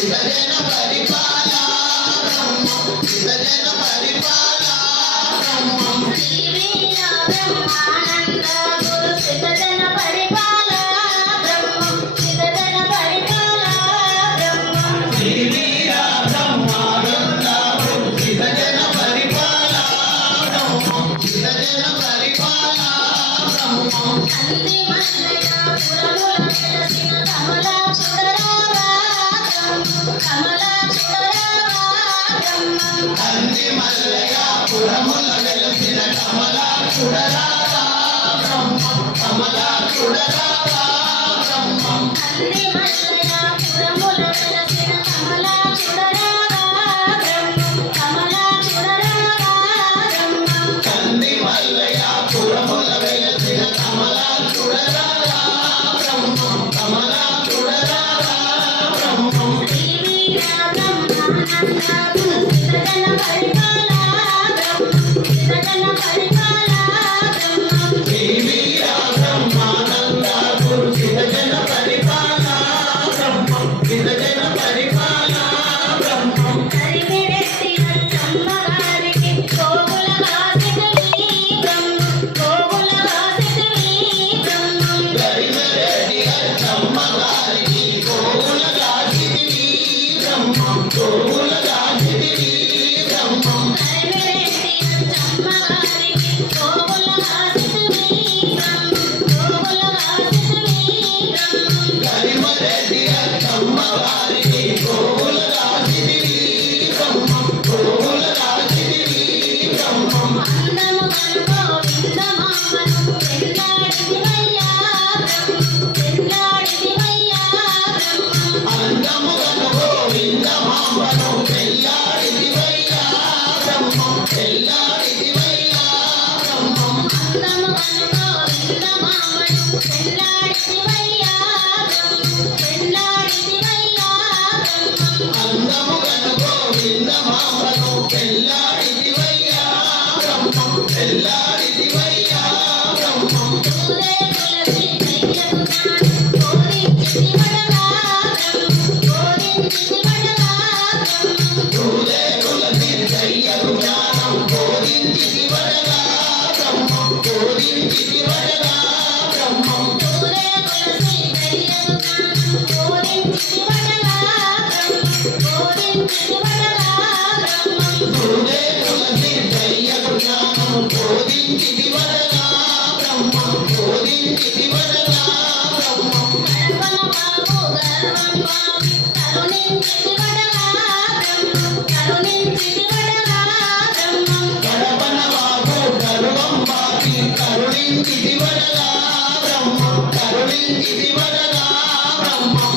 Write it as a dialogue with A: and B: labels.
A: Yeah. కమలా చూడరావా బ్రహ్మం
B: అన్ని Mallaya
A: Allah. కరుణించి వరదా బ్రహ్మం కరుణించి వరదా బ్రహ్మం.